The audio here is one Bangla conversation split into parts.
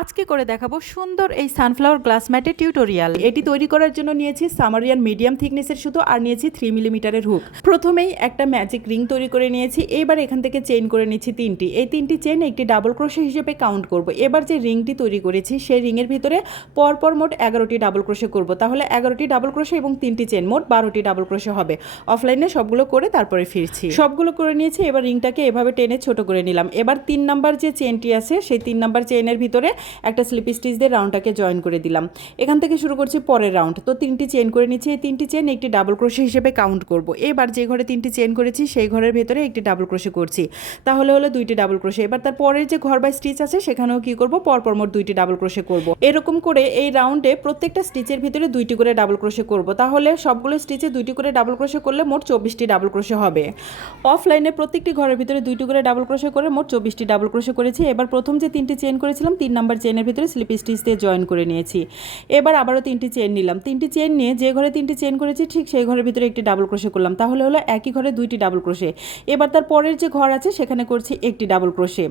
আজকে করে দেখাবো সুন্দর এই সানফ্লাওয়ার গ্লাস ম্যাটের টিউটোরিয়াল। এটি তৈরি করার জন্য নিয়েছি সামারিয়ান মিডিয়াম থিকনেসের সুতো আর নিয়েছি 3 মিলিমিটারের হুক। প্রথমেই একটা ম্যাজিক রিং তৈরি করে নিয়েছি। এবার এখান থেকে চেইন করে নিচ্ছি তিনটি। এই তিনটি চেইন একটি ডাবল ক্রোশে হিসেবে কাউন্ট করব। এবার যে রিংটি তৈরি করেছি সেই রিংয়ের ভিতরে পরপর মোট 11টি ডাবল ক্রোশে করব। তাহলে 11টি ডাবল ক্রোশে এবং তিনটি চেইন মোট 12টি ডাবল ক্রোশে হবে। অফলাইনে সবগুলো করে তারপরে ফিরছি। সবগুলো করে নিয়েছি। এবার রিংটাকে এভাবে টেনে ছোট করে নিলাম। এবার 3 নাম্বার যে চেইনটি আছে সেই 3 নাম্বার চেইনের ভিতরে একটা স্লিপ স্টিচ দিয়ে রাউন্ডটাকে জয়েন করে দিলাম। এখান থেকে শুরু করছি পরের রাউন্ড। তো তিনটি চেইন করে নিচ্ছি। এই তিনটি চেইন একটি ডাবল ক্রোশে হিসেবে কাউন্ট করব। এবার যে ঘরে তিনটি চেইন করেছি সেই ঘরের ভেতরে একটি ডাবল ক্রোশে করছি। তাহলে হলো দুইটি ডাবল ক্রোশে। এবার তার পরের যে ঘর বা স্টিচ আছে সেখানেও কি করব, পরপর মোট দুইটি ডাবল ক্রোশে করব। এরকম করে এই রাউন্ডে প্রত্যেকটা স্টিচের ভিতরে দুইটি করে ডাবল ক্রোশে করব। তাহলে সবগুলো স্টিচে দুইটি করে ডাবল ক্রোশে করলে মোট 24টি ডাবল ক্রোশে হবে। অফলাইনে প্রত্যেকটি ঘরের ভিতরে দুইটি করে ডাবল ক্রোশে করে মোট 24টি ডাবল ক্রোশে করেছি। এবার প্রথম যে তিনটি চেইন করেছিলাম 3 নাম্বার চেইনের ভিতরে স্লিপ স্টিচ দিয়ে জয়েন করে নিয়েছি। এবার আবারও তিনটি চেইন নিলাম। তিনটি চেইন নিয়ে যে ঘরে তিনটি চেইন করেছি ঠিক সেই ঘরের ভিতরে একটি ডাবল ক্রোশে করলাম। তাহলে হলো একই ঘরে দুইটি ডাবল ক্রোশে। এবার তার পরের যে ঘর আছে সেখানে করছি একটি ডাবল ক্রোশে।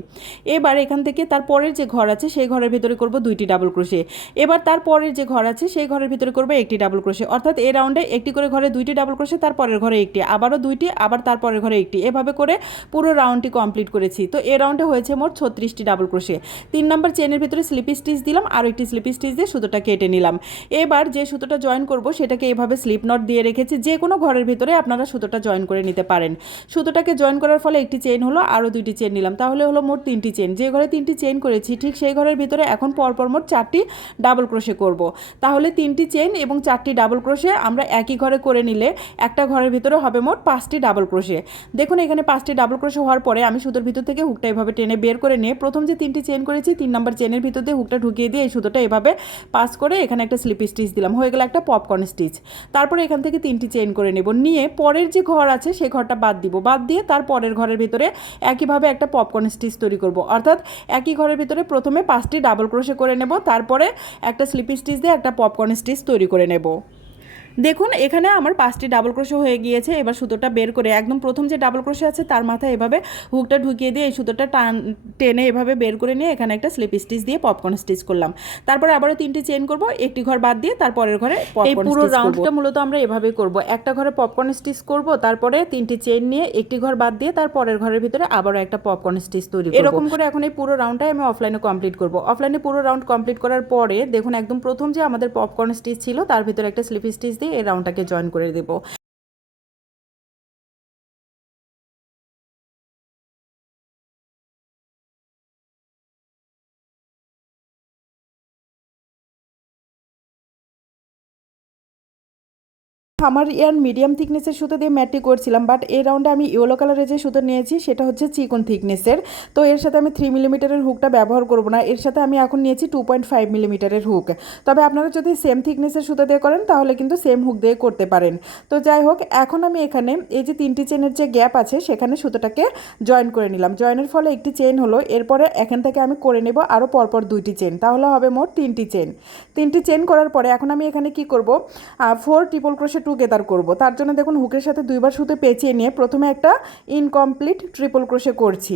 এবার এখান থেকে তার পরের যে ঘর আছে সেই ঘরের ভিতরে করব দুইটি ডাবল ক্রোশে। এবার তার পরের যে ঘর আছে সেই ঘরের ভিতরে করব একটি ডাবল ক্রোশে। অর্থাৎ এই রাউন্ডে একটি করে ঘরে দুইটি ডাবল ক্রোশে, তার পরের ঘরে একটি, আবারও দুইটি, আবার তার পরের ঘরে একটি, এভাবে করে পুরো রাউন্ডটি কমপ্লিট করেছি। তো এই রাউন্ডে হয়েছে মোট 36টি ডাবল ক্রোশে। 3 নাম্বার চেইনের ভিতরে স্লিপ স্টিচ দিলাম আর একটি স্লিপ স্টিচ দিয়ে সুতোটা কেটে নিলাম। এবার যে সুতোটা জয়েন করব সেটাকে এভাবে স্লিপ নট দিয়ে রেখেছি। যে কোনো ঘরের ভিতরে আপনারা সুতোটা জয়েন করে নিতে পারেন। সুতোটাকে জয়েন করার ফলে একটি চেইন হলো, আরও দুইটি চেইন নিলাম। তাহলে হলো মোট 3টি চেইন। যে ঘরে 3টি চেইন করেছি ঠিক সেই ঘরের ভিতরে এখন পরপর মোট 4টি ডাবল ক্রোশে করব। তাহলে 3টি চেইন এবং 4টি ডাবল ক্রোশে আমরা একই ঘরে করে নিলে একটা ঘরের ভিতরে হবে মোট 5টি ডাবল ক্রোশে। দেখুন এখানে 5টি ডাবল ক্রোশে হওয়ার পরে আমি সুতোর ভিতর থেকে হুকটা এভাবে টেনে বের করে নিয়ে প্রথম যে 3টি চেইন করেছি 3 নাম্বার চেইনের ভিতর দিয়ে হুকটা ঢুকিয়ে দিয়ে এই সুতোটা এভাবে পাস করে এখানে একটা স্লিপ স্টিচ দিলাম। হয়ে গেল একটা পপকর্ন স্টিচ। তারপরে এখান থেকে 3টি চেইন করে নেব। নিয়ে পরের যে ঘর আছে সেই ঘরটা বাদ দিব। বাদ দিয়ে তার পরের ঘরের ভিতরে একইভাবে একটা পপকর্ন স্টিচ তৈরি করব। অর্থাৎ একই ঘরের ভিতরে প্রথমে 5টি ডাবল ক্রোশে করে নেব, তারপরে একটা স্লিপ স্টিচ দিয়ে একটা পপকর্ন স্টিচ তৈরি করে নেব। দেখুন এখানে আমার 5টি ডাবল ক্রোশে হয়ে গিয়েছে। এবার সুতোটা বের করে একদম প্রথম যে ডাবল ক্রোশে আছে তার মাথায় এভাবে হুকটা ঢুকিয়ে দিয়ে এই সুতোটা টেনে এভাবে বের করে নিয়ে এখানে একটা স্লিপ স্টিচ দিয়ে পপকর্ন স্টিচ করলাম। তারপরে আবারও 3টি চেইন করব, একটি ঘর বাদ দিয়ে তারপরের ঘরে এই পুরো রাউন্ডটা মূলত আমরা এভাবে করব। একটা ঘরে পপকর্ন স্টিচ করব, তারপরে 3টি চেইন নিয়ে একটি ঘর বাদ দিয়ে তার পরের ঘরের ভিতরে আবারও একটা পপকর্ন স্টিচ তৈরি করব। এরকম করে এখন এই পুরো রাউন্ডটাই আমি অফলাইনে কমপ্লিট করব। অফলাইনে পুরো রাউন্ড কমপ্লিট করার পরে দেখুন একদম প্রথম যে আমাদের পপকর্ন স্টিচ ছিল তার ভিতরে একটা স্লিপ স্টিচ দিয়ে এই রাউন্ডটাকে জয়েন করে দেব। আমার ইয়ার মিডিয়াম থিকনেসের সুতো দিয়ে ম্যাটটি করছিলাম, বাট এই রাউন্ডে আমি ইয়েলো কালারের যে সুতো নিয়েছি সেটা হচ্ছে চিকন থিকনেসের। তো এর সাথে আমি 3 মিলিমিটারের হুকটা ব্যবহার করব না। এর সাথে আমি এখন নিয়েছি 2.5 মিলিমিটারের হুক। তবে আপনারা যদি সেম থিকনেসের সুতো দিয়ে করেন তাহলে কিন্তু সেম হুক দিয়ে করতে পারেন। তো যাই হোক, এখন আমি এখানে এই যে 3টি চেনের যে গ্যাপ আছে সেখানে সুতোটাকে জয়েন করে নিলাম। জয়েনের ফলে একটি চেন হলো। এরপরে এখান থেকে আমি করে নেব আরও পরপর 2টি চেন। তাহলে হবে মোট 3টি চেন। 3টি চেন করার পরে এখন আমি এখানে কি করব, 4 ট্রিপল ক্রোশে টুগেদার করব। তার জন্য দেখুন হুকের সাথে দুইবার সুতো পেঁচিয়ে নিয়ে প্রথমে একটা ইনকমপ্লিট ট্রিপল ক্রোশে করছি।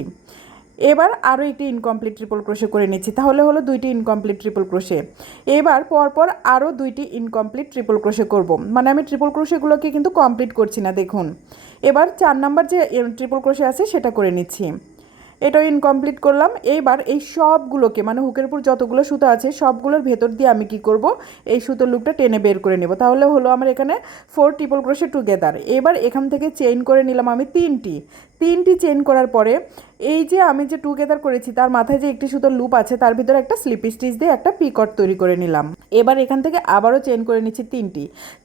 এবার আরও একটি ইনকমপ্লিট ট্রিপল ক্রোশে করে নিচ্ছি। তাহলে হলো 2টি ইনকমপ্লিট ট্রিপল ক্রোশে। এবার পরপর আরও 2টি ইনকমপ্লিট ট্রিপল ক্রোশে করব। মানে আমি ট্রিপল ক্রোশেগুলোকে কিন্তু কমপ্লিট করছি না। দেখুন এবার 4 নাম্বার যে ট্রিপল ক্রোশে আছে সেটা করে নিচ্ছি। এটাও ইনকমপ্লিট করলাম। এইবার এই সবগুলোকে মানে হুকের উপর যতগুলো সুতো আছে সবগুলোর ভেতর দিয়ে আমি কি করব, এই সুতোর লুপটা টেনে বের করে নেব। তাহলে হলো আমার এখানে 4 ট্রিপল ক্রোশে টুগেদার। এবার এখান থেকে চেইন করে নিলাম আমি 3টি চেইন করার পরে এই যে আমি যে টুগেদার করেছি তার মাথায় যে একটি সুতোর লুপ আছে তার ভিতরে একটা স্লিপ স্টিচ দিয়ে একটা পিকট তৈরি করে নিলাম। এবার এখান থেকে আবারও চেইন করে নিচ্ছি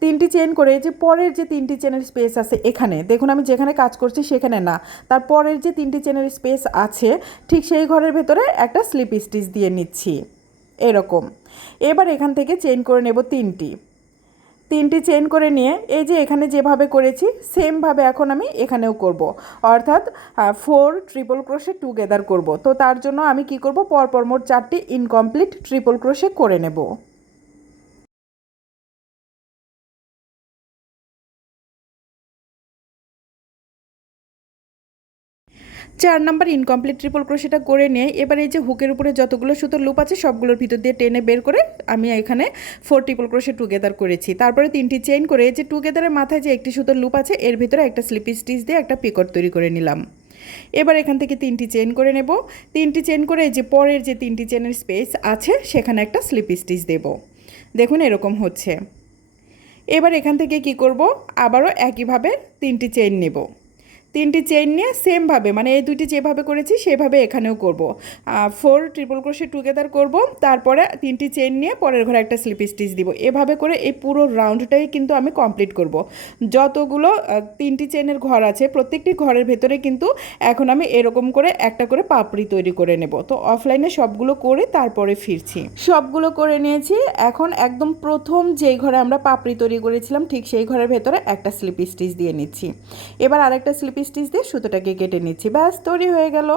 3টি চেইন করে যে পরের যে 3টি চেনের স্পেস আছে এখানে দেখুন আমি যেখানে কাজ করছি সেখানে না, তার পরের যে 3টি চেনের স্পেস আছে ঠিক সেই ঘরের ভেতরে একটা স্লিপ স্টিচ দিয়ে নিচ্ছি এরকম। এবার এখান থেকে চেইন করে নেব 3টি চেইন করে নিয়ে এই যে এখানে যেভাবে করেছি সেমভাবে এখন আমি এখানেও করব। অর্থাৎ 4 ট্রিপল ক্রোশে টুগেদার করব। তো তার জন্য আমি কি করব, পরপর মোট 4টি ইনকমপ্লিট ট্রিপল ক্রোশে করে নেব। 4 নাম্বার ইনকমপ্লিট ট্রিপল ক্রোশেটা করে নিয়ে এবার এই যে হুকের উপরে যতগুলো সুতোর লুপ আছে সবগুলোর ভিতর দিয়ে টেনে বের করে আমি এখানে 4 ট্রিপল ক্রোশে টুগেদার করেছি। তারপরে 3টি চেইন করে এই যে টুগেদারের মাথায় যে একটি সুতোর লুপ আছে এর ভিতরে একটা স্লিপ স্টিচ দিয়ে একটা পিকট তৈরি করে নিলাম। এবার এখান থেকে 3টি চেইন করে নেব। 3টি চেইন করে এই যে পরের যে 3টি চেইনের স্পেস আছে সেখানে একটা স্লিপ স্টিচ দেব। দেখুন এরকম হচ্ছে। এবার এখান থেকে কি করব, আবারও একইভাবে 3টি চেইন নেব। 3টি চেইন নিয়ে সেমভাবে মানে এই দুইটি যেভাবে করেছি সেভাবে এখানেও করব। 4 ট্রিপল ক্রোশে টুগেদার করব, তারপরে 3টি চেইন নিয়ে পরের ঘরে একটা স্লিপ স্টিচ দিব। এভাবে করে এই পুরো রাউন্ডটাই কিন্তু আমি কমপ্লিট করব। যতগুলো 3টি চেইনের ঘর আছে প্রত্যেকটি ঘরের ভেতরে কিন্তু এখন আমি এরকম করে একটা করে পাপড়ি তৈরি করে নেব। তো অফলাইনে সবগুলো করে তারপরে ফিরছি। সবগুলো করে নিয়েছি। এখন একদম প্রথম যেই ঘরে আমরা পাপড়ি তৈরি করেছিলাম ঠিক সেই ঘরের ভেতরে একটা স্লিপ স্টিচ দিয়ে নিচ্ছি। এবার আরেকটা স্লিপ স্টিচ দিয়ে সুতোটাকে কেটে নিচ্ছি। ব্যাস তৈরি হয়ে গেল।